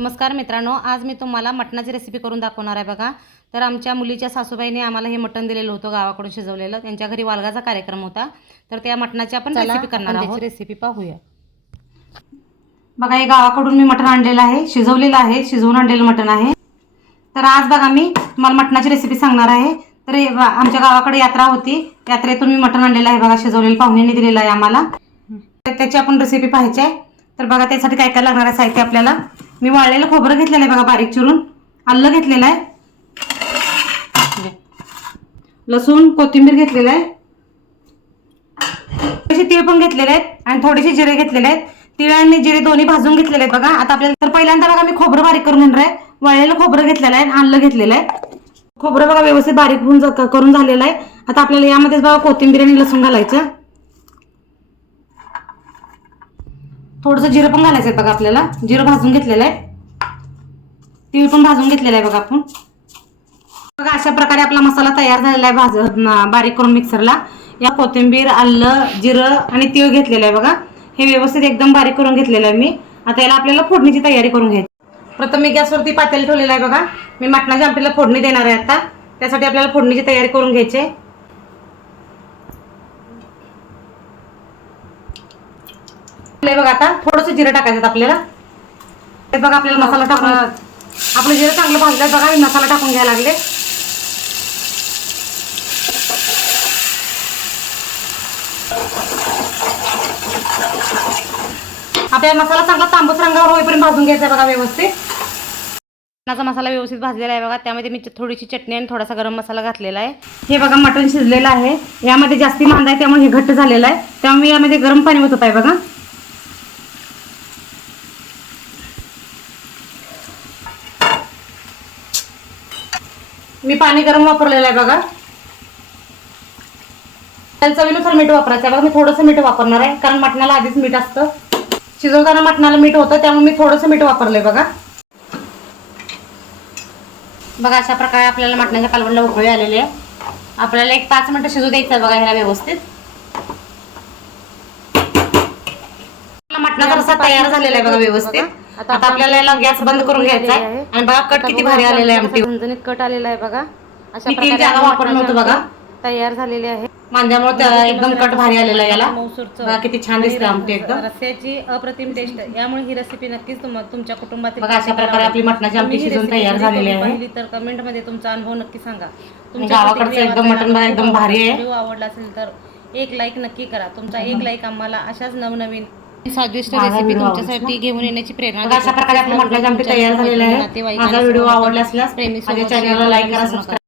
नमस्कार मित्रांनो, आज मी तुम्हाला मटणाची रेसिपी करून दाखवणार आहे बघा। तर आमच्या मुलीच्या सासूबाईने आम्हाला हे मटण दिलेलं होतं गावाकडून शिजवलेलं। त्यांच्या घरी वालगाचा कार्यक्रम होता, तर त्या मटणाची आपण रेसिपी करणार आहोत। रेसिपी पाहूया। बघा, हे गावाकडून मी मटण आणलेलं आहे, शिजवलेलं आहे, शिजवून आणलेलं मटण आहे। तर आज बघा मी तुम्हाला मटणाची रेसिपी सांगणार आहे। तर आमच्या गावाकडे यात्रा होती, यात्रेतून मी मटण आणलेलं आहे बघा, शिजवलेलं पाहुण्यांनी दिलेलं आहे आम्हाला। तर त्याची आपण रेसिपी पाहायची आहे। तर बघा, त्यासाठी काय काय लागणार आहे साहित्य आपल्याला। मी वाळलेलं खोबरं घेतलेलं आहे बघा, बारीक चिरून। आलं घेतलेलं आहे, लसूण कोथिंबीर घेतलेलं आहे, थोडेसे तीळ पण घेतलेले आहेत आणि थोडेसे जिरे घेतलेले आहेत। तीळ आणि जिरे दोन्ही भाजून घेतलेले आहेत बघा। आता आपल्याला तर पहिल्यांदा बघा मी खोबरं बारीक करून घेणार आहे। वाळलेलं खोबरं घेतलेलं आहे, आलं घेतलेलं आहे। खोबरं बघा व्यवस्थित बारीक होऊन करून झालेलं आहे। आता आपल्याला यामध्येच बघा कोथिंबीर आणि लसूण घालायचं, थोडंसं जिरं पण घालायचं आहे बघा आपल्याला। जिरं भाजून घेतलेलं आहे, तीळ पण भाजून घेतलेलं आहे बघा आपण। बघा अशा प्रकारे आपला मसाला तयार झालेला आहे बारीक करून मिक्सरला। या कोथिंबीर, आलं, जिरं आणि तीळ घेतलेलं आहे बघा, हे व्यवस्थित एकदम बारीक करून घेतलेलं आहे मी। आता याला आपल्याला फोडणीची तयारी करून घ्यायची। प्रथम मी गॅसवरती पातेलं ठेवलेलं आहे बघा। मी मटणाच्या आमटीला फोडणी देणार आहे आता, त्यासाठी आपल्याला फोडणीची तयारी करून घ्यायची आहे। बघा आता थोडंसं जिरं टाकायचं आपल्याला। हे बघा आपल्याला मसाला टाकून आपलं जिरं चांगलं भाजलं बघा, मी मसाला टाकून घ्यायला लागले। आपल्याला मसाला चांगला तांबूस रंगावर होईपर्यंत भाजून घ्यायचा बघा व्यवस्थित। मटणाचा मसाला व्यवस्थित भाजलेला आहे बघा, त्यामध्ये मी थोडीशी चटणी आणि थोडासा गरम मसाला घातलेला आहे। हे बघा मटण शिजलेलं आहे, यामध्ये जास्ती मांदा आहे त्यामुळे हे घट्ट झालेलं आहे, त्यामुळे मी यामध्ये गरम पाणी ओतत आहे बघा। मी पाणी गरम वापरलेलं आहे बघा। चवीनुसार मीठ वापरायचं आहे बघा, मी थोडंसं मीठ वापरणार आहे कारण मटणाला आधीच मीठ असतं, शिजवताना मटणाला मीठ होतं त्यामुळे मी थोडंसं मीठ वापरलंय बघा। बघा अशा प्रकारे आपल्याला मटणाच्या कालवणला उकळी आलेली आहे। आपल्याला एक 5 मिनिटं शिजू द्यायचं आहे बघा ह्याला व्यवस्थित। मटणाचा रस्सा तयार झालेला आहे बघा व्यवस्थित। आता आपल्याला याला गॅस बंद करून घ्यायचा आहे आणि बघा कट किती भारी आलेला आहे, आमटी झणझणीत कट आलेला आहे बघा। अशा प्रकारे जागा वापरलं होतं बघा, तयार झालेले आहे। मांद्यामुळे एकदम कट भारी आलेला आहे याला, बघा किती छान दिसते आमटी एकदम। रस्स्याची अप्रतिम टेस्ट, यामुळे ही रेसिपी नक्कीच तुमच्या कुटुंबातील बघा अशा प्रकारे आपली मटणाची आमटी शिजून तयार झालेली आहे। तर कमेंट मध्ये तुमचा अनुभव नक्की सांगा। गावाकडचं एकदम मटण बघा एकदम भारी आहे। व्हिडिओ आवडला असेल तर एक लाईक नक्की करा। तुमचा एक लाईक आम्हाला अशाच नवनवीन स्वादिष्ट रेसिपी तुमच्यासाठी घेऊन येण्याची प्रेरणा देते। अशा प्रकारे आपली मटणाची आमटी तयार झालेली आहे। माझा व्हिडिओ आवडला असल्यास माझ्या चॅनलला लाईक करा, सबस्क्राइब